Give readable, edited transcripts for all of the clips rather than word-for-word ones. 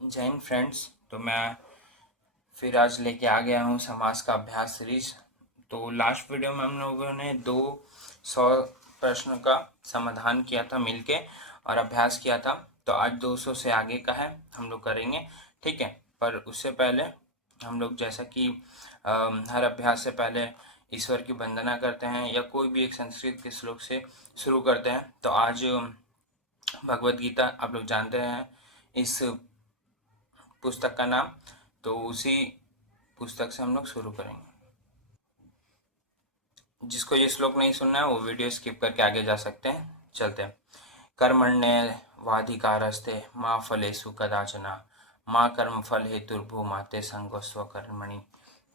जय हिंद फ्रेंड्स। तो मैं फिर आज लेके आ गया हूँ समास का अभ्यास सीरीज। तो लास्ट वीडियो में हम लोगों ने 200 प्रश्न का समाधान किया था मिलके और अभ्यास किया था। तो आज 200 से आगे का है, हम लोग करेंगे, ठीक है। पर उससे पहले हम लोग जैसा कि हर अभ्यास से पहले ईश्वर की वंदना करते हैं या कोई भी एक संस्कृत के श्लोक से शुरू करते हैं। तो आज भगवत गीता आप लोग जानते हैं इस पुस्तक का नाम, तो उसी पुस्तक से हम लोग शुरू करेंगे। जिसको ये श्लोक नहीं सुनना है वो वीडियो स्किप करके आगे जा सकते हैं। चलते हैं। कर्मण्येवाधिकारस्ते मा फलेषु कदाचन मा कर्मफल हेतुर्भूमा ते संगोस्व कर्मणि।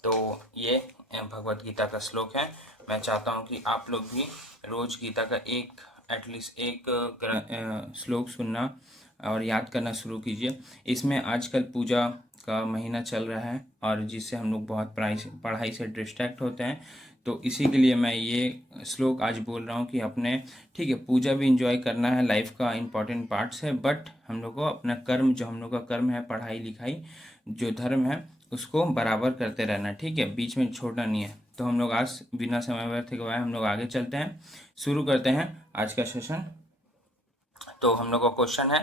तो ये भगवत गीता का श्लोक है। मैं चाहता हूँ कि आप लोग भी रोज गीता का एटलीस्ट एक श्लोक सुनना और याद करना शुरू कीजिए। इसमें आजकल पूजा का महीना चल रहा है और जिससे हम लोग बहुत पढ़ाई से डिस्ट्रैक्ट होते हैं। तो इसी के लिए मैं ये श्लोक आज बोल रहा हूँ कि अपने, ठीक है, पूजा भी इंजॉय करना है, लाइफ का इम्पॉर्टेंट पार्ट्स है, बट हम लोग को अपना कर्म, जो हम लोग का कर्म है, पढ़ाई लिखाई, जो धर्म है, उसको बराबर करते रहना, ठीक है, बीच में छोड़ना नहीं है। तो हम लोग आज बिना समय व्यर्थ गवाए हम लोग आगे चलते हैं, शुरू करते हैं आज का सेशन। तो हम लोग का क्वेश्चन है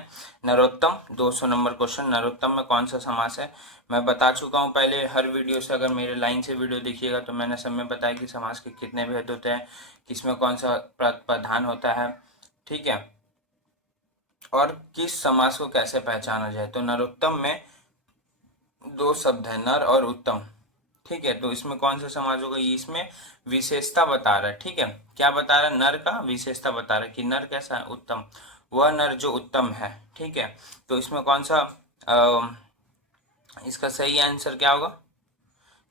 नरोत्तम, 200 नंबर क्वेश्चन। नरोत्तम में कौन सा समास है? मैं बता चुका हूँ पहले हर वीडियो से, अगर मेरे लाइन से वीडियो देखिएगा तो मैंने सब में बताया कि समास के कितने भेद होते हैं, किसमें कौन सा प्रधान होता है, ठीक है, और किस समास को कैसे पहचाना जाए। तो नरोत्तम में दो शब्द है, नर और उत्तम, ठीक है। तो इसमें कौन सा समास होगा? इसमें विशेषता बता रहा है, ठीक है। क्या बता रहा है? नर का विशेषता बता रहा है कि नर कैसा है, उत्तम, वह नर जो उत्तम है, ठीक है। तो इसमें कौन सा इसका सही आंसर क्या होगा?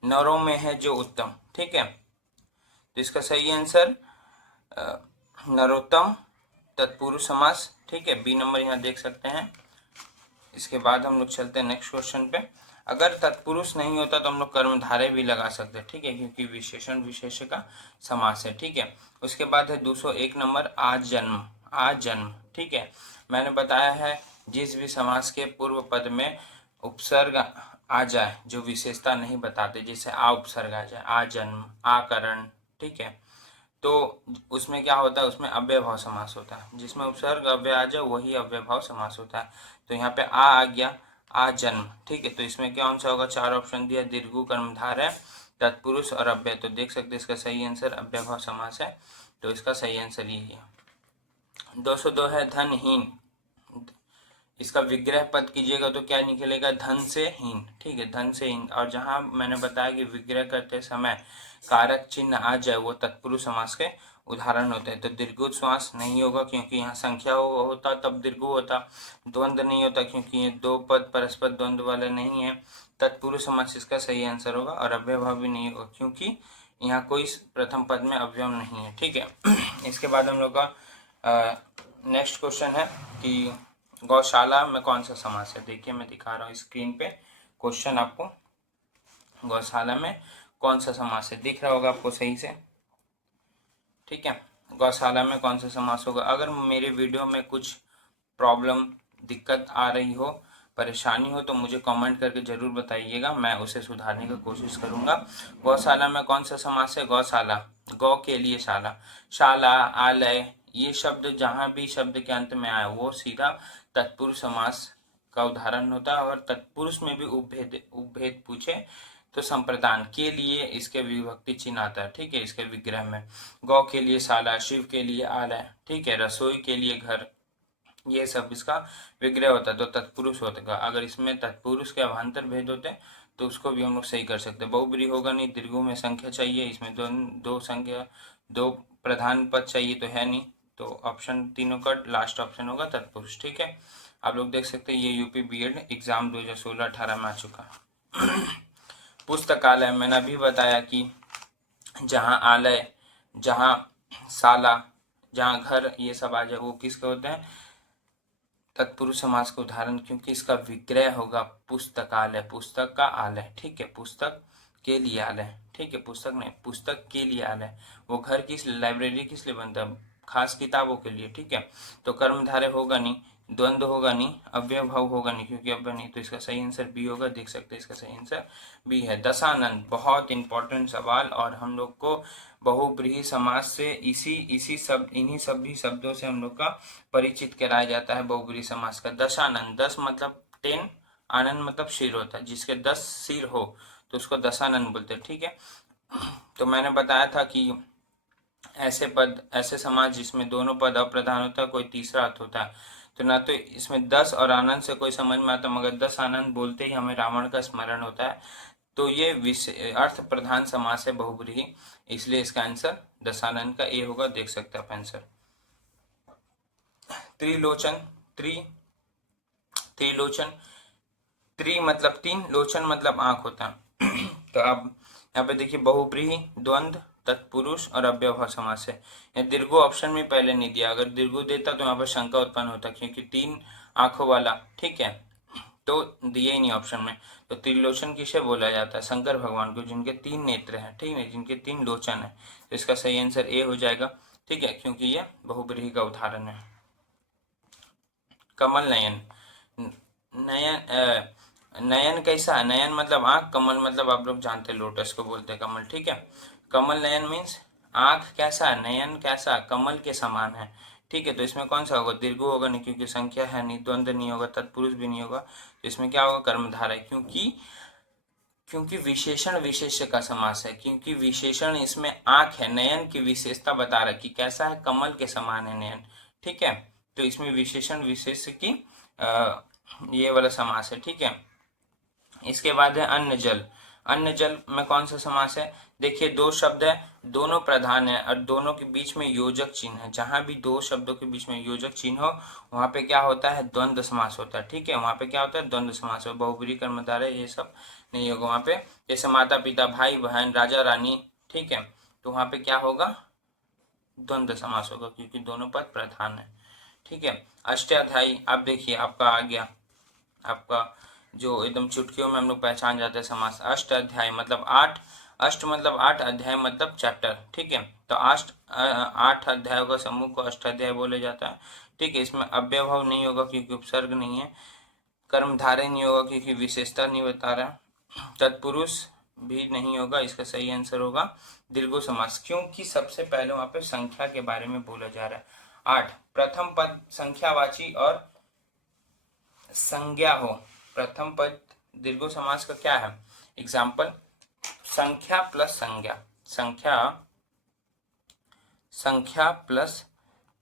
नरों में है जो उत्तम, ठीक है। तो इसका सही आंसर नरोत्तम तत्पुरुष समास, ठीक है, बी नंबर यहाँ देख सकते हैं। इसके बाद हम लोग चलते हैं नेक्स्ट क्वेश्चन पे। अगर तत्पुरुष नहीं होता तो हम लोग कर्मधारय भी लगा सकते हैं, ठीक है, क्योंकि विशेषण विशेष्य का समास है, ठीक है। उसके बाद है 201 नंबर आज जन्म। आज जन्म, ठीक है। मैंने बताया है जिस भी समास के पूर्व पद में उपसर्ग आ जाए जो विशेषता नहीं बताते, जैसे आ उपसर्ग आ जाए, आ जन्म, आकरण, ठीक है, तो उसमें क्या होता है? उसमें अव्ययभाव समास होता है। जिसमें उपसर्ग अव्यय आ जाए वही अव्ययभाव समास होता है। तो यहाँ पे आ गया, आ जन्म, ठीक है। तो इसमें क्या आंसर होगा? 4 ऑप्शन दिया, दीर्घु, कर्मधारय, तत्पुरुष और अव्यय। तो देख सकते हैं इसका सही आंसर अव्ययभाव समास है। तो इसका सही आंसर यही है। 202 है धनहीन। इसका विग्रह पद कीजिएगा तो क्या निकलेगा? धन से हीन, ठीक है, धन से हीन। और जहां मैंने बताया कि विग्रह करते समय कारक चिन्ह आ जाए वो तत्पुरुष समास के उदाहरण होते हैं। तो दीर्घु समास नहीं होगा क्योंकि यहाँ संख्या होता तब दीर्घु होता। द्वंद्व नहीं होता क्योंकि ये दो पद परस्पर द्वंद्व वाले नहीं है। तत्पुरुष समास इसका सही आंसर होगा। और अव्ययभाव भी नहीं होगा क्योंकि यहाँ कोई प्रथम पद में अव्यय नहीं है, ठीक है। इसके बाद हम लोग का नेक्स्ट क्वेश्चन है कि गौशाला में कौन सा समास है? देखिए मैं दिखा रहा हूँ स्क्रीन पे क्वेश्चन आपको। गौशाला में कौन सा समास है? दिख रहा होगा आपको सही से, ठीक है। गौशाला में कौन सा समास होगा? अगर मेरे वीडियो में कुछ प्रॉब्लम, दिक्कत आ रही हो, परेशानी हो तो मुझे कमेंट करके जरूर बताइएगा, मैं उसे सुधारने की कोशिश करूंगा। गौशाला में कौन सा समास है? गौशाला, गौ के लिए शाला, शाला, आलय, ये शब्द जहां भी शब्द के अंत में आए वो सीधा तत्पुरुष समास का उदाहरण होता है। और तत्पुरुष में भी उपभेद उपभेद पूछे तो संप्रदान के लिए इसके विभक्ति चिन्ह आता है, ठीक है, इसके विग्रह में। गौ के लिए शाला, शिव के लिए आलय, ठीक है, रसोई के लिए घर, ये सब इसका विग्रह होता है। तो तत्पुरुष होता है। अगर इसमें तत्पुरुष के अभांतर भेद होते हैं तो उसको भी हम लोग सही कर सकते हैं। बहुब्री होगा नहीं, दीर्घों में संख्या चाहिए, इसमें दो संख्या, दो प्रधान पद चाहिए तो है नहीं। तो ऑप्शन तीनों का लास्ट ऑप्शन होगा तत्पुरुष, ठीक है। आप लोग देख सकते हैं ये यूपी बीएड एग्जाम 2016-18 में आ चुका है। पुस्तकालय मैंने अभी बताया कि जहाँ आलय, जहाँ शाला, जहाँ घर, ये सब आ जाए वो किसके होते हैं? तत्पुरुष समास का उदाहरण, क्योंकि इसका विग्रह होगा पुस्तकालय, पुस्तक का आलय, ठीक है, पुस्तक के लिए आलय, ठीक है, पुस्तक नहीं, पुस्तक के लिए आलय। वो घर किस, लाइब्रेरी किस लिए बनता है? खास किताबों के लिए, ठीक है। तो कर्मधारय होगा नहीं, द्वंद्व होगा नहीं, अव्ययभाव होगा नहीं, क्योंकि अव्यय नहीं, तो इसका सही आंसर बी होगा। देख सकते हैं इसका सही आंसर बी है। दशानन बहुत इंपॉर्टेंट सवाल, और हम लोग को बहुब्रीहि समास से इन्हीं सभी शब्दों से हम लोग का परिचित कराया जाता है बहुब्रीहि समास का। दशानन, 10 मतलब 10, आनंद मतलब सिर होता है, जिसके 10 सिर हो तो उसको दशानन बोलते हैं, ठीक है। तो मैंने बताया था कि ऐसे समाज जिसमें दोनों पद अप्रधान होता है, कोई तीसरा अर्थ होता है, तो ना तो इसमें 10 और आनंद से कोई समझ में आता, मगर 10 आनंद बोलते ही हमें रावण का स्मरण होता है, तो ये अर्थ प्रधान समास है बहुब्रीहि, इसलिए इसका आंसर दशानन का ए होगा। देख सकते हैं आप आंसर। त्रिलोचन, त्रिलोचन, त्रि मतलब 3, लोचन मतलब आंख होता है। तो अब यहाँ पे देखिए बहुब्रीहि, द्वंद्व, तत्पुरुष और अव्ययभाव समास है। दीर्घो ऑप्शन में पहले नहीं दिया, अगर दीर्घो देता तो यहाँ पर शंका उत्पन्न होता, क्योंकि 3 आंखों वाला, ठीक है, तो दिए ही नहीं ऑप्शन में। तो त्रिलोचन किसे बोला जाता है? शंकर भगवान को, जिनके 3 नेत्र हैं, ठीक है, जिनके 3 लोचन है। तो इसका सही आंसर ए हो जाएगा, ठीक है, क्योंकि यह बहुब्रीहि का उदाहरण है। कमल नयन, नयन नयन कैसा है? नयन मतलब आंख, कमल मतलब आप लोग जानते हैं लोटस को बोलते हैं कमल, ठीक है। कमल नयन मीन्स आंख कैसा है, नयन कैसा, कमल के समान है, ठीक है। तो इसमें कौन सा होगा? दीर्घ होगा नहीं, क्योंकि संख्या है नहीं, द्वंद्व नहीं होगा, तत्पुरुष भी नहीं होगा, तो इसमें क्या होगा? कर्मधारय, क्योंकि विशेषण विशेष्य का समास है, क्योंकि विशेषण इसमें आंख है, नयन की विशेषता बता रहा है कि कैसा है, कमल के समान है नयन, ठीक है। तो इसमें विशेषण विशेष्य की ये वाला समास है, ठीक है। इसके बाद है अन्न जल। अन्न जल में कौन सा समास है? देखिए 2 शब्द है, दोनों प्रधान है और दोनों के बीच में योजक चिन्ह है। जहां भी 2 शब्दों के बीच में योजक चिन्ह हो वहां पे क्या होता है? द्वंद्व समास होता है, ठीक है। वहां पे क्या होता है? द्वंद्व समास हो। बहुब्रीहि कर्मधारय ये सब नहीं होगा वहां पे। जैसे माता पिता, भाई बहन, राजा रानी, ठीक है, तो वहां पे क्या होगा? द्वंद्व समास होगा, क्योंकि दोनों पद प्रधान है, ठीक है। अष्टाध्यायी, अब देखिए आपका आ गया, आपका जो एकदम चुटकियों में हम लोग पहचान जाते हैं समास। अष्ट अध्याय मतलब 8, अष्ट मतलब 8, अध्याय मतलब चैप्टर, ठीक है। तो 8 अध्यायों का समूह को अष्टाध्याय बोले जाता है, ठीक है। इसमें अव्ययभाव नहीं होगा क्योंकि उपसर्ग नहीं है, कर्मधारय नहीं होगा क्योंकि विशेषता नहीं बता रहा, तत्पुरुष भी नहीं होगा, इसका सही आंसर होगा दीर्घो समास, क्योंकि सबसे पहले वहां पे संख्या के बारे में बोला जा रहा है। 8 प्रथम पद संख्यावाची और संज्ञा हो। प्रथम पद दीर्घो समास का क्या है? एग्जाम्पल, संख्या प्लस संज्ञा, संख्या प्लस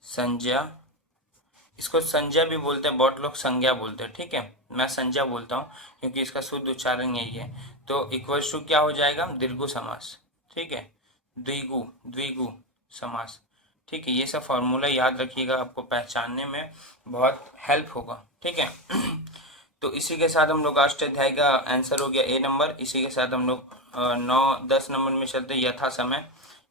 संज्ञा, इसको संज्ञा भी बोलते हैं, बहुत लोग संज्ञा बोलते हैं, ठीक है। मैं संज्ञा बोलता हूँ क्योंकि इसका शुद्ध उच्चारण यही है। तो इक्वल टू क्या हो जाएगा? दीर्घो समास, ठीक है, द्विगु समास, ठीक है। ये सब फॉर्मूला याद रखिएगा, आपको पहचानने में बहुत हेल्प होगा, ठीक है। तो इसी के साथ हम लोग अष्टाध्याय का आंसर हो गया ए नंबर। इसी के साथ हम लोग 9-10 नंबर में चलते हैं। यथा समय,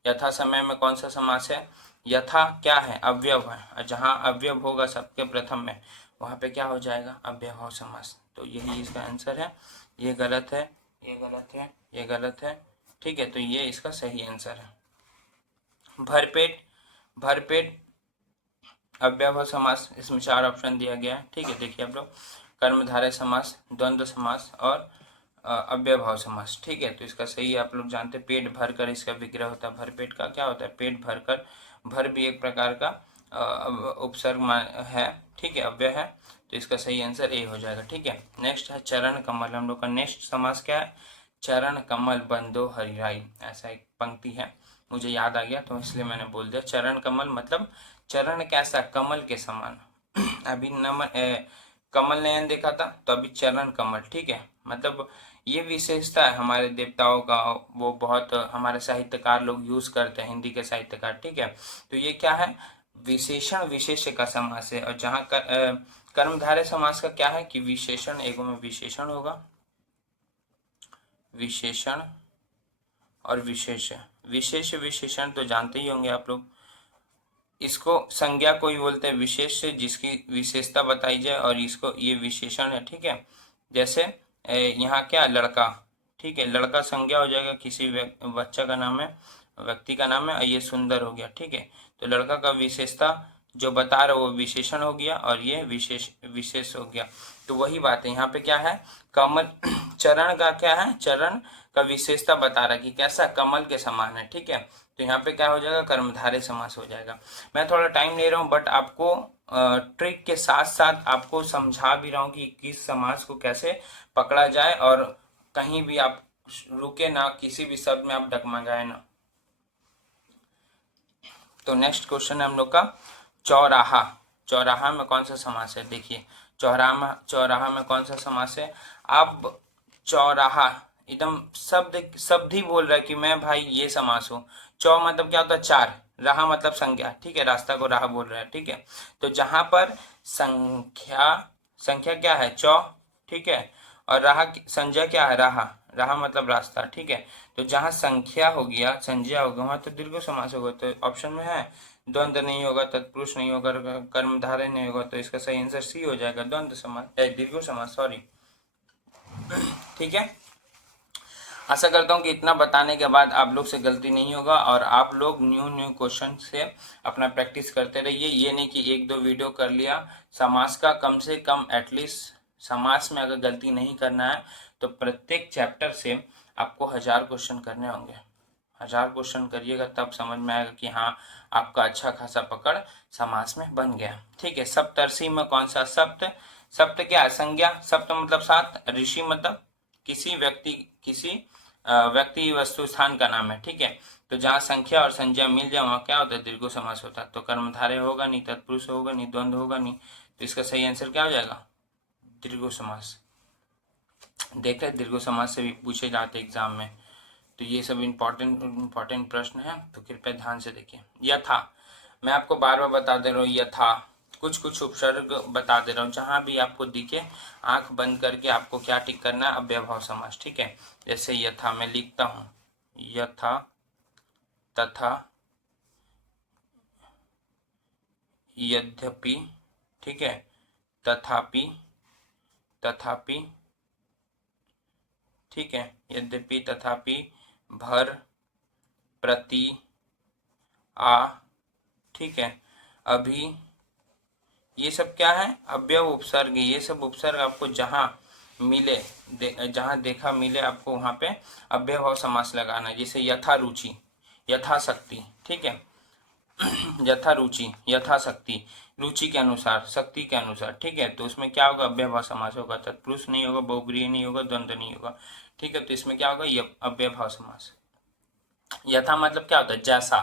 यथा समय में कौन सा समास है? यथा क्या है? अव्यव है, और जहाँ अव्यव होगा सबके प्रथम में वहाँ पे क्या हो जाएगा? अव्ययभाव समास। तो यही इसका आंसर है। ये गलत है, ये गलत है, ये गलत है, ठीक है। तो ये इसका सही आंसर है। भरपेट, भरपेट अव्ययभाव समास, इसमें 4 ऑप्शन दिया गया है, ठीक है। देखिए आप लोग, कर्मधारय समास, द्वंद्व समास और अव्ययभाव समास, ठीक है। तो इसका सही आप लोग जानते हैं, पेट भरकर इसका विग्रह होता है। भरपेट का क्या होता है? पेट भरकर, भर भी एक प्रकार का उपसर्ग है, ठीक है, अव्यय है, तो इसका सही आंसर ए हो जाएगा, ठीक है। नेक्स्ट है चरण कमल। हम लोग का नेक्स्ट समास क्या है? चरण कमल बंदो हरिराई, ऐसा एक पंक्ति है, मुझे याद आ गया तो इसलिए मैंने बोल दिया। चरण कमल मतलब चरण कैसा? कमल के समान। अभी कमल नयन देखा था, तो अभी चरण कमल, ठीक है। मतलब ये विशेषता है हमारे देवताओं का, वो बहुत हमारे साहित्यकार लोग यूज करते हैं, हिंदी के साहित्यकार, ठीक है। तो ये क्या है? विशेषण विशेष्य का समास है। और जहाँ कर्मधारय समास का क्या है कि विशेषण एगो में विशेषण होगा, विशेषण और विशेष, विशेष विशेषण तो जानते ही होंगे आप लोग। इसको संज्ञा को ही बोलते हैं, विशेष जिसकी विशेषता बताई जाए, और इसको ये विशेषण है, ठीक है। जैसे यहाँ क्या? लड़का, ठीक है, लड़का संज्ञा हो जाएगा, किसी बच्चा का नाम है, व्यक्ति का नाम है, और ये सुंदर हो गया, ठीक है। तो लड़का का विशेषता जो बता रहा वो विशेषण हो गया और ये विशेष हो गया। तो वही बात है, यहाँ पे क्या है, कमल चरण का क्या है, चरण का विशेषता बता रहा है कि कैसा कमल के समान है। ठीक है, तो यहाँ पे क्या हो जाएगा, कर्मधारय समास हो जाएगा। मैं थोड़ा टाइम ले रहा हूँ बट आपको ट्रिक के साथ साथ आपको समझा भी रहा हूँ कि किस समास को कैसे पकड़ा जाए और कहीं भी आप रुके ना, किसी भी शब्द में आप डगमगाए ना। तो नेक्स्ट क्वेश्चन है हम लोग का चौराहा। चौराहा में कौन सा समास है, देखिए चौराहा में कौन सा समास है। अब चौराहा एकदम शब्द ही बोल रहा है कि मैं भाई ये समास हूँ। चौ मतलब क्या होता है, चार, रहा मतलब संख्या। ठीक है, रास्ता को राह बोल रहा है। ठीक है, तो जहां पर संख्या क्या है, चौ। ठीक है, और राह संज्ञा क्या है, राह। राह मतलब रास्ता। ठीक है, तो जहां संख्या हो गया, संज्ञा होगा, वहां तो दीर्घ समास होगा। तो ऑप्शन में है द्वंद्व नहीं होगा, तत्पुरुष नहीं होगा, कर्मधारय नहीं होगा, तो इसका सही आंसर सी हो जाएगा, द्वंद्व समास, दीर्घ समास, सॉरी। ठीक है, आशा करता हूँ कि इतना बताने के बाद आप लोग से गलती नहीं होगा और आप लोग न्यू क्वेश्चन से अपना प्रैक्टिस करते रहिए। ये नहीं कि एक दो वीडियो कर लिया, समास का कम से कम एटलीस्ट समास में अगर गलती नहीं करना है तो प्रत्येक चैप्टर से आपको 1000 क्वेश्चन करने होंगे। 1000 क्वेश्चन करिएगा तब समझ में आएगा कि हाँ आपका अच्छा खासा पकड़ समास में बन गया। ठीक है, सप्तर्षि में कौन सा सप्त, सप्त क्या है, संज्ञा। सप्त मतलब सात, ऋषि मतलब किसी व्यक्ति वस्तु स्थान का नाम है। ठीक है, तो जहाँ संख्या और संज्ञा मिल जाए वहाँ क्या होता है, दीर्घ समास होता है। तो कर्मधारय होगा नहीं, तत्पुरुष होगा नहीं, द्वंद्व होगा नहीं, तो इसका सही आंसर क्या हो जाएगा, दीर्घ समास। देख रहे दीर्घ समास से भी पूछे जाते एग्जाम में। तो ये सब इम्पोर्टेंट प्रश्न है, तो कृपया ध्यान से देखिए। यथा, मैं आपको बार बार बता दे रहा हूँ, यथा कुछ उपसर्ग बता दे रहा हूँ, जहां भी आपको दिखे आंख बंद करके आपको क्या टिक करना है, अव्ययभाव समास। ठीक है, जैसे यथा मैं लिखता हूँ, यथा, तथा, यद्यपि। ठीक है, तथापि, तथापि। ठीक है, यद्यपि, तथापि, भर, प्रति, आ। ठीक है, अभी, ये सब क्या है, अव्यय उपसर्ग। ये सब उपसर्ग आपको जहां मिले, जहां देखा मिले आपको वहां पे अव्ययभाव समास लगाना है। जैसे यथा रुचि, यथाशक्ति। ठीक है, यथा रुचि, यथाशक्ति, रुचि के अनुसार, शक्ति के अनुसार। ठीक है, तो उसमें क्या होगा, अव्ययभाव समास होगा, तत्पुरुष नहीं होगा, बहुब्रीहि नहीं होगा, द्वंद्व नहीं होगा। ठीक है, तो इसमें क्या होगा, अव्ययभाव समास। यथा मतलब क्या होता है, जैसा।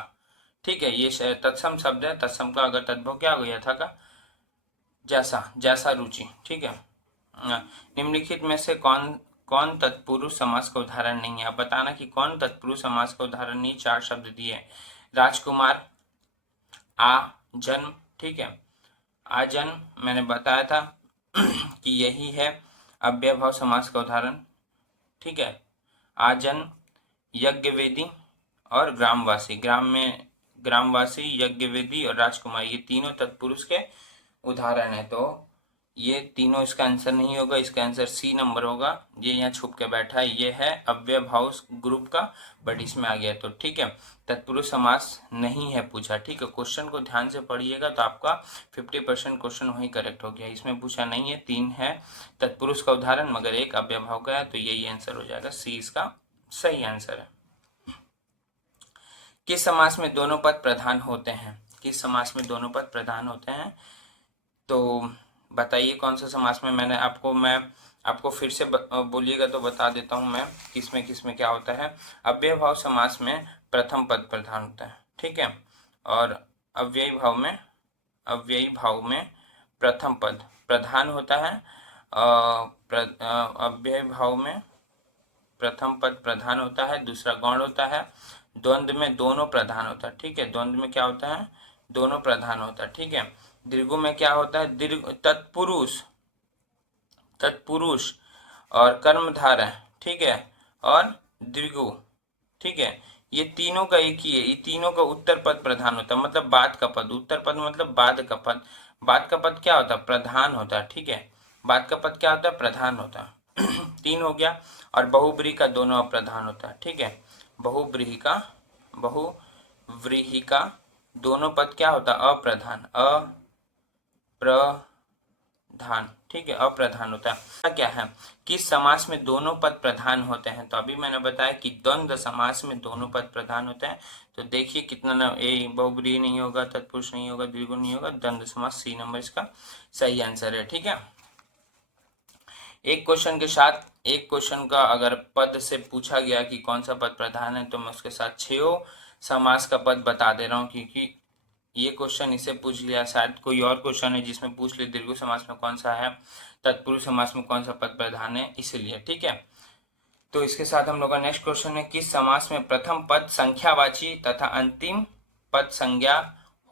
ठीक है, ये तत्सम शब्द है, तत्सम का अगर तद्भव क्या होगा, यथा का जैसा, जैसा रुचि। ठीक है, निम्नलिखित में से कौन कौन तत्पुरुष समास का उदाहरण नहीं है। अब बताना कि कौन तत्पुरुष समास का उदाहरण नहीं। 4 शब्द दिए, राजकुमार, आ जन्म। ठीक है, आ जन्म मैंने बताया था कि यही है अव्ययभाव समास का उदाहरण। ठीक है, आ जन्म, यज्ञवेदी और ग्रामवासी। ग्रामवासी, यज्ञवेदी और राजकुमार, ये तीनों तत्पुरुष के उदाहरण है। तो ये तीनों इसका आंसर नहीं होगा, इसका आंसर सी नंबर होगा। ये यहाँ छुप के बैठा है, ये है अव्ययभाव ग्रुप का, बट इसमें आ गया। तो ठीक है, तत्पुरुष समास नहीं है पूछा। ठीक है, क्वेश्चन को ध्यान से पढ़िएगा तो आपका 50% क्वेश्चन वही करेक्ट हो गया। इसमें पूछा नहीं है, 3 है तत्पुरुष का उदाहरण मगर 1 अव्ययभाव का है, तो यही आंसर हो जाएगा, सी इसका सही आंसर है। किस समास में दोनों पद प्रधान होते हैं, किस समास में दोनों पद प्रधान होते हैं, तो बताइए कौन सा समास में। मैं आपको फिर से बोलिएगा तो बता देता हूँ मैं किसमें क्या होता है। अव्ययभाव समास में प्रथम पद प्रधान होता है। ठीक है, और अव्ययी भाव में प्रथम पद प्रधान होता है। अव्ययी भाव में प्रथम पद प्रधान होता है, दूसरा गौण होता है। द्वंद्व में दोनों प्रधान होता है। ठीक है, द्वंद्व में क्या होता है, दोनों प्रधान होता है। ठीक है, दीर्घों में क्या होता है, दीर्घ तत्पुरुष और कर्मधारय। ठीक है, और दीर्घु। ठीक है, ये तीनों का एक ही है, ये तीनों का उत्तर पद प्रधान होता है, मतलब बाद का पद। उत्तर पद मतलब बाद का पद। बाद का पद क्या होता है, प्रधान होता है। ठीक है, बाद का पद क्या होता है, प्रधान होता है। 3 हो गया, और बहुब्रीहि का दोनों अप्रधान होता है। ठीक है, बहुव्रीहि का दोनों पद क्या होता है? अप्रधान, अप्रधान, ठीक है, अप्रधान होता है। क्या है? किस समास में दोनों पद प्रधान होते हैं? तो अभी मैंने बताया कि द्वंद्व समास में दोनों पद प्रधान होते हैं। तो देखिए कितना बहुब्रीहि नहीं होगा, तत्पुरुष नहीं होगा, द्विगु नहीं होगा, द्वंद्व समास, सी नंबर इसका सही आंसर है। ठीक है, एक क्वेश्चन के साथ एक क्वेश्चन का अगर पद से पूछा गया कि कौन सा पद प्रधान है, तो मैं उसके साथ 6 समास का पद बता दे रहा हूँ, क्योंकि ये क्वेश्चन इसे पूछ लिया, शायद कोई और क्वेश्चन है जिसमें पूछ ले दीर्घ समास में कौन सा है, तत्पुरुष समास में कौन सा पद प्रधान है, इसलिए। ठीक है, तो इसके साथ हम लोग का नेक्स्ट क्वेश्चन है, किस समास में प्रथम पद संख्यावाची तथा अंतिम पद संज्ञा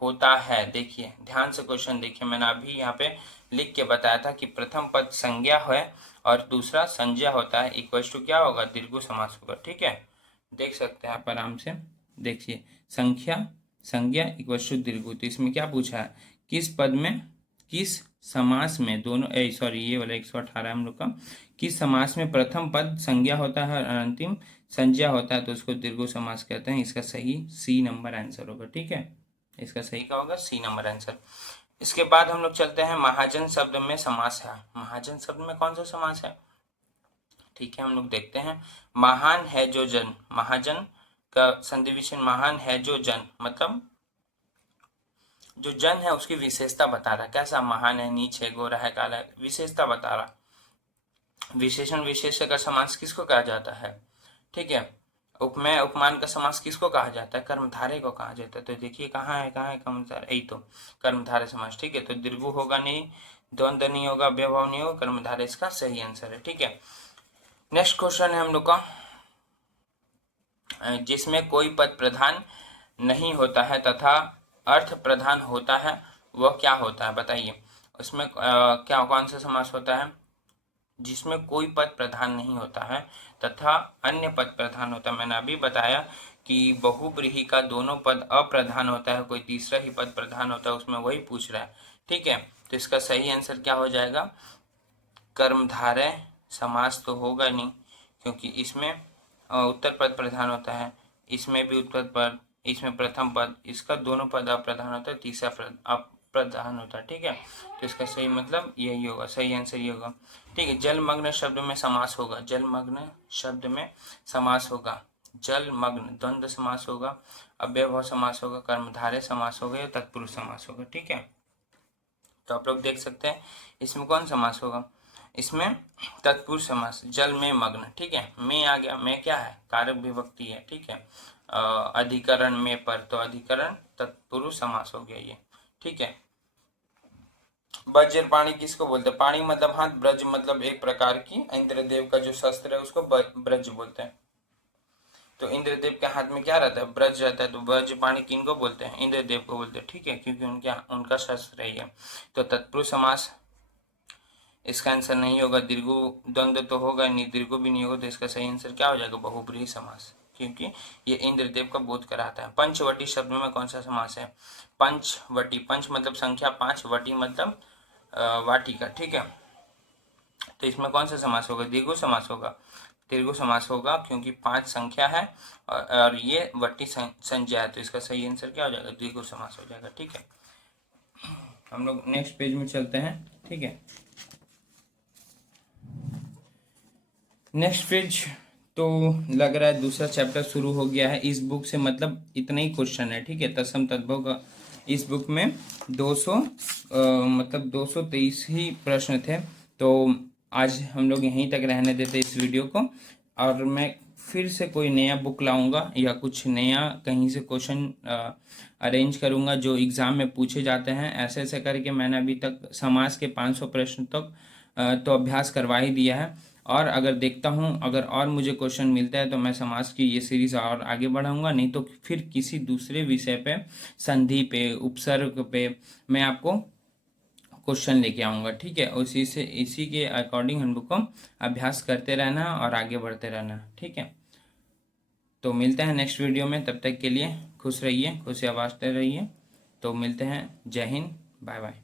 होता है? देखिए ध्यान से क्वेश्चन देखिए, मैंने अभी यहाँ पे लिख के बताया था कि प्रथम पद संज्ञा है और दूसरा संज्ञा होता है, इक्वल टू क्या होगा? दीर्घ समास होगा। ठीक है, देख सकते हैं आप आराम से, देखिए संख्या संज्ञा इक्वल टू दीर्घ। तो इसमें क्या पूछा है? किस पद में, किस समास में दोनों सॉरी ये वाला 118 हम लोग का, किस समास में प्रथम पद संज्ञा होता है और अंतिम संज्ञा होता है, तो उसको दीर्घ समास कहते हैं। इसका सही सी नंबर आंसर होगा। ठीक है, इसका सही क्या होगा? C number answer. इसके बाद हम लोग चलते हैं महाजन शब्द में समास है। महाजन शब्द में कौन सा समास है? ठीक है, हम लोग देखते हैं, महान है जो जन, महाजन का संधि विशेषण महान है जो जन, मतलब जो जन है उसकी विशेषता बता रहा, कैसा महान है, नीच है, गोरा है, काला है, विशेषता बता रहा। विशेषण विशेष्य का समास किसको कहा जाता है? ठीक है, उपमेय उपमान का समास किसको कहा जाता है? कर्मधारय को कहा जाता है। तो देखिए कहाँ है कर्मधारय, यही तो कर्मधारय समास। ठीक है, तो दीर्घ होगा नहीं, द्वंद्व नहीं होगा, व्यवभाव नहीं होगा, कर्मधारय इसका सही आंसर है। ठीक है, नेक्स्ट क्वेश्चन है हम लोग का, जिसमें कोई पद प्रधान नहीं होता है तथा अर्थ प्रधान होता है, वह क्या होता है? बताइए, उसमें क्या कौन सा समास होता है? जिसमें कोई पद प्रधान नहीं होता है तथा अन्य पद प्रधान होता है। मैंने अभी बताया कि बहुब्रीहि का दोनों पद अप्रधान होता है, कोई तीसरा ही पद प्रधान होता है, उसमें वही पूछ रहा है। ठीक है, तो इसका सही आंसर क्या हो जाएगा? कर्मधारय समास तो होगा नहीं, क्योंकि इसमें उत्तर पद प्रधान होता है, इसमें भी उत्तर पद, इसमें प्रथम पद, इसका दोनों पद अप्रधान होता है, तीसरा पद अप्रधान होता है। ठीक है, तो इसका सही मतलब यही होगा, सही आंसर ये होगा। ठीक है, जलमग्न शब्द में समास होगा, जलमग्न शब्द में समास होगा, जलमग्न द्वंद्व समास होगा, अव्ययभाव समास होगा, कर्मधारय समास होगा या तत्पुरुष समास होगा। ठीक है, तो आप लोग देख सकते हैं इसमें कौन समास होगा? इसमें तत्पुरुष समास, जल में मग्न। ठीक है, में आ गया, में क्या है? कारक विभक्ति है। ठीक है, अधिकरण में पर, तो अधिकरण तत्पुरुष समास हो गया ये। ठीक है, वज्र पाणी किसको बोलते हैं? पाणी मतलब हाथ, ब्रज मतलब एक प्रकार की इंद्रदेव का जो शस्त्र है उसको ब्रज बोलते हैं। तो इंद्रदेव के हाथ में क्या रहता है? ब्रज रहता है। तो वज्र पाणी किनको बोलते हैं? इंद्रदेव को बोलते हैं। ठीक है, क्योंकि उनका शस्त्र है ये। तो तत्पुरुष समास इसका आंसर नहीं होगा, दीर्घु द्वंद्व तो होगा नहीं, दीर्घु भी नहीं होगा, तो इसका सही आंसर क्या हो जाएगा? बहुब्रीहि समास, क्योंकि ये इंद्रदेव का बोध कराता है। पंचवटी शब्द में कौन सा समास है? पंचवटी, पंच मतलब संख्या 5, वटी मतलब वाटिका। ठीक है, तो इसमें कौन सा समास होगा? दीर्घु समास होगा, दीर्घु समास होगा, क्योंकि 5 संख्या है और ये वटी संज्ञा है, तो इसका सही आंसर क्या हो जाएगा? दीर्घु समास हो जाएगा। ठीक है, हम लोग नेक्स्ट पेज में चलते हैं। ठीक है, नेक्स्ट पेज तो लग रहा है दूसरा चैप्टर शुरू हो गया है इस बुक से, मतलब इतना ही क्वेश्चन है। ठीक है, तत्सम तद्भव का इस बुक में 223 ही प्रश्न थे। तो आज हम लोग यहीं तक रहने देते इस वीडियो को, और मैं फिर से कोई नया बुक लाऊंगा या कुछ नया कहीं से क्वेश्चन अरेंज करूंगा जो एग्ज़ाम में पूछे जाते हैं। ऐसे ऐसे करके मैंने अभी तक समाज के 500 प्रश्न तक तो अभ्यास करवा ही दिया है, और अगर देखता हूँ अगर और मुझे क्वेश्चन मिलता है तो मैं समाज की ये सीरीज़ और आगे बढ़ाऊंगा, नहीं तो फिर किसी दूसरे विषय पे, संधि पे, उपसर्ग पे मैं आपको क्वेश्चन लेके आऊँगा। ठीक है, इसी के अकॉर्डिंग हम लोग को अभ्यास करते रहना और आगे बढ़ते रहना। ठीक है, तो मिलते हैं नेक्स्ट वीडियो में, तब तक के लिए खुश रहिए, खुशियाँ बांटते रहिए। तो मिलते हैं, जय हिंद, बाय बाय।